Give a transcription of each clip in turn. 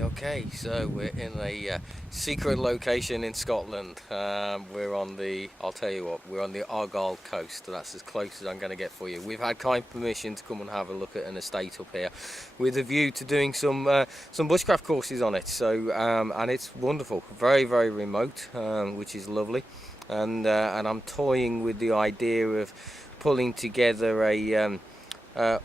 Okay, so we're in a secret location in Scotland. We're on the, I'll tell you what, we're on the Argyll coast. That's as close as I'm going to get for you. We've had kind permission to come and have a look at an estate up here with a view to doing some bushcraft courses on it. So and it's wonderful, very, very remote, which is lovely. And I'm toying with the idea of pulling together a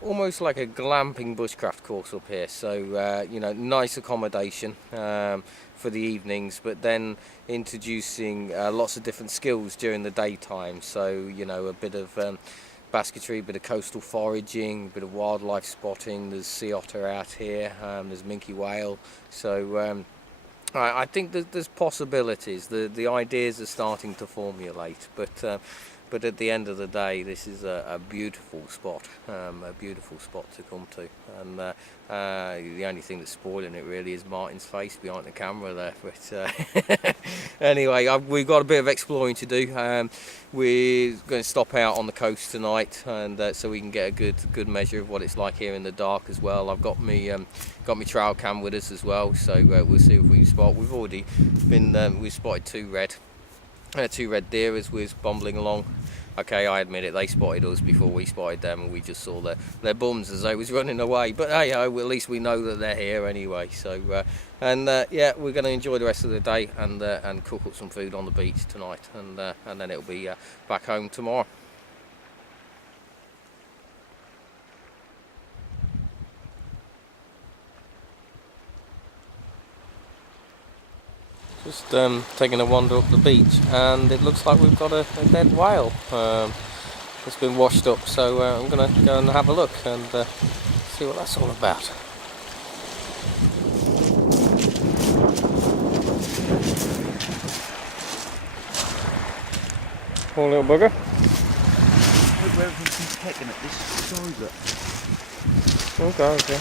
almost like a glamping bushcraft course up here, so you know, nice accommodation for the evenings, but then introducing lots of different skills during the daytime. So you know, a bit of basketry, a bit of coastal foraging, a bit of wildlife spotting. There's sea otter out here, there's minke whale, so I think that there's possibilities. The ideas are starting to formulate, but at the end of the day, this is a beautiful spot to come to. And the only thing that's spoiling it really is Martyn's face behind the camera there. But anyway, we've got a bit of exploring to do. We're going to stop out on the coast tonight, and so we can get a good measure of what it's like here in the dark as well. I've got me trail cam with us as well, so we'll see if we can spot. We've already been we've spotted two red deer as we was bumbling along. Okay, I admit it, they spotted us before we spotted them, and we just saw their bums as they was running away. But hey, at least we know that they're here anyway. So yeah, we're going to enjoy the rest of the day and cook up some food on the beach tonight, and then it'll be back home tomorrow. Just taking a wander up the beach, and it looks like we've got a dead whale that's been washed up, so I'm going to go and have a look and see what that's all about. Poor little bugger. I hope everything's pecking at this side. Okay.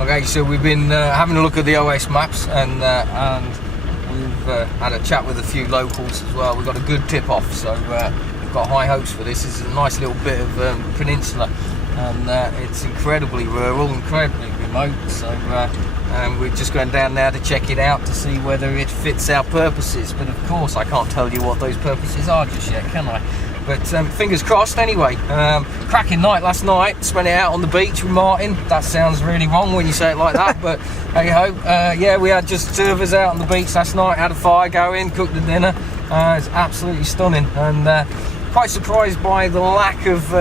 Okay, so we've been having a look at the OS maps, and we've had a chat with a few locals as well. We've got a good tip off, so we've got high hopes for this. This is a nice little bit of peninsula, and it's incredibly rural, incredibly remote, so we're just going down now to check it out to see whether it fits our purposes. But of course I can't tell you what those purposes are just yet, can I? But fingers crossed anyway. Cracking night last night, spent it out on the beach with Martyn. That sounds really wrong when you say it like that, but hey ho. Yeah, we had just two of us out on the beach last night, had a fire going, cooked the dinner. It's absolutely stunning, and quite surprised by the lack of,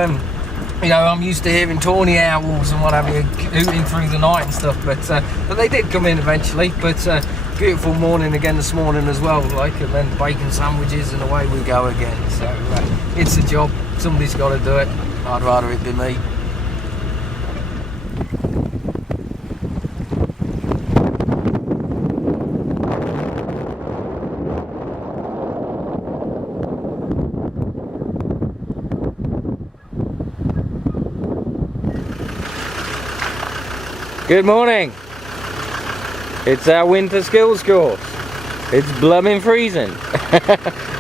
you know, I'm used to hearing tawny owls and what have you hooting through the night and stuff, but they did come in eventually. But beautiful morning again this morning as well, like, and then bacon sandwiches and away we go again. So it's a job, somebody's got to do it. I'd rather it be me. Good morning. It's our winter skills course. It's blooming freezing,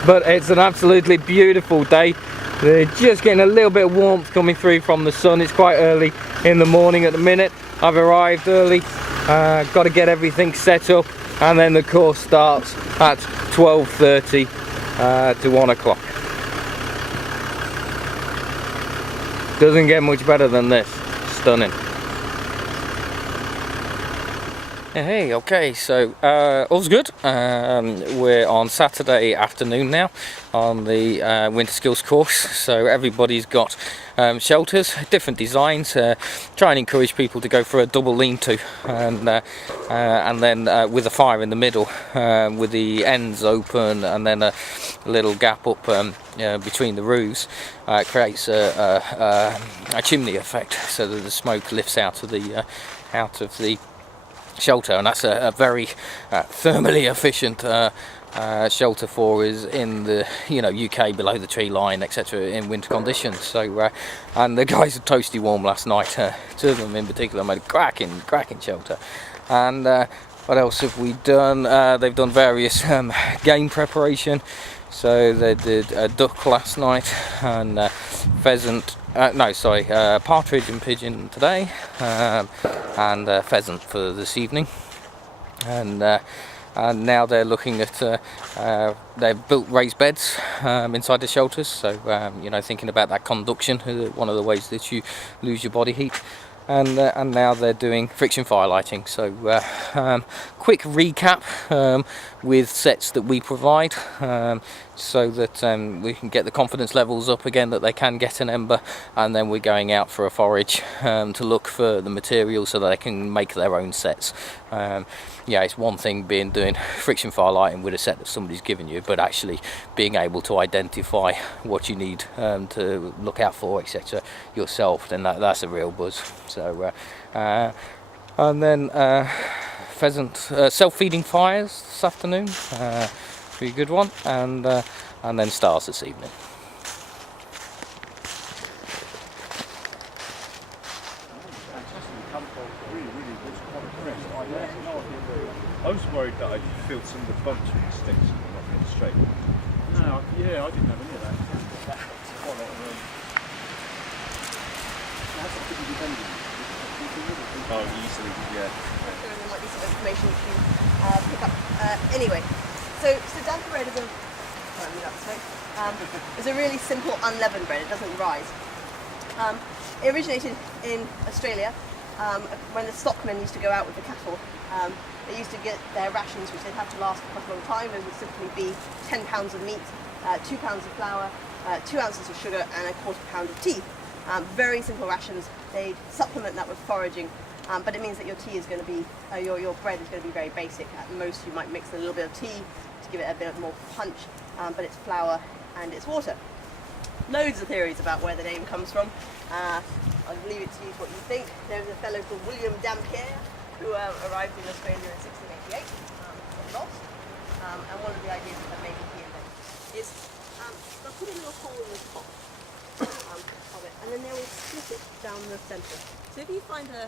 but it's an absolutely beautiful day. They're just getting a little bit of warmth coming through from the sun. It's quite early in the morning at the minute. I've arrived early, got to get everything set up, and then the course starts at 12:30 to 1 o'clock. Doesn't get much better than this. Stunning. Hey, okay, so all's good. We're on Saturday afternoon now on the winter skills course, so everybody's got shelters, different designs. Try and encourage people to go for a double lean-to, and then with a fire in the middle, with the ends open, and then a little gap up between the roofs. Creates a chimney effect, so that the smoke lifts out of the shelter, and that's a very thermally efficient shelter for us in the UK below the tree line, etc., in winter conditions. So and the guys are toasty warm last night. Two of them in particular made a cracking shelter. And what else have we done? They've done various game preparation. So they did a duck last night, and pheasant. Partridge and pigeon today, and pheasant for this evening. And now they're looking at they've built raised beds inside the shelters, so thinking about that conduction, one of the ways that you lose your body heat. And now they're doing friction fire lighting. So quick recap with sets that we provide, so that we can get the confidence levels up again that they can get an ember, and then we're going out for a forage to look for the materials so that they can make their own sets. It's one thing doing friction fire lighting with a set that somebody's given you, but actually being able to identify what you need to look out for, etc., yourself, then that's a real buzz. So and then pheasant self-feeding fires this afternoon, pretty good one, and then stars this evening. I was worried that I'd feel some of the bumps with the sticks and not being straight. No, yeah, I didn't have any of that. Quite a lot of room. Oh, easily, yeah. There might be some information to pick up. Anyway, so damper bread is a really simple unleavened bread. It doesn't rise. It originated in Australia when the stockmen used to go out with the cattle. They used to get their rations, which they'd have to last for quite a long time. It would simply be 10 pounds of meat, 2 pounds of flour, 2 ounces of sugar, and a quarter pound of tea. Very simple rations. They supplement that with foraging, but it means that your tea is going to be, your bread is going to be very basic. At most, you might mix a little bit of tea to give it a bit more punch, but it's flour and it's water. Loads of theories about where the name comes from. I'll leave it to you what you think. There was a fellow called William Dampier who arrived in Australia in 1688 and lost. And one of the ideas that maybe he invented is they'll put a little hole in the top of it, and then they will split it down the centre. So if you find a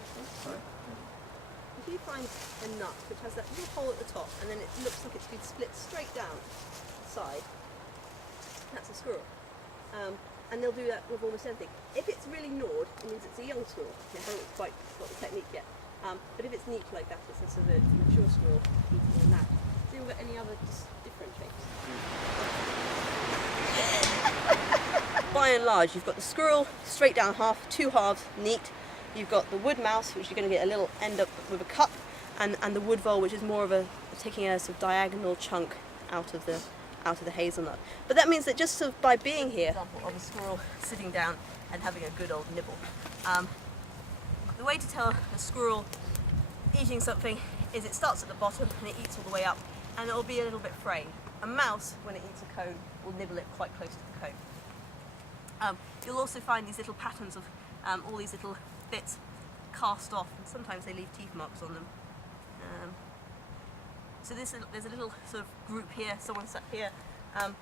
nut which has that little hole at the top, and then it looks like it's been split straight down the side, that's a squirrel. And they'll do that with almost everything. If it's really gnawed, it means it's a young squirrel. They haven't quite got the technique yet. But if it's neat like that, it's a sort of mature squirrel eating on that. So you've got any other different shapes? By and large, you've got the squirrel, straight down half, 2 halves, neat. You've got the wood mouse, which you're going to get a little end up with a cup, and the wood vole, which is more of taking a sort of diagonal chunk out of the hazelnut. But that means that just sort of by being here, example of a squirrel sitting down and having a good old nibble. The way to tell a squirrel eating something is it starts at the bottom and it eats all the way up, and it'll be a little bit frayed. A mouse, when it eats a cone, will nibble it quite close to the cone. You'll also find these little patterns of all these little bits cast off, and sometimes they leave teeth marks on them. So there's a little sort of group here, someone sat here, and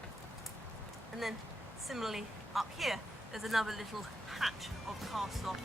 then similarly up here there's another little patch of cast off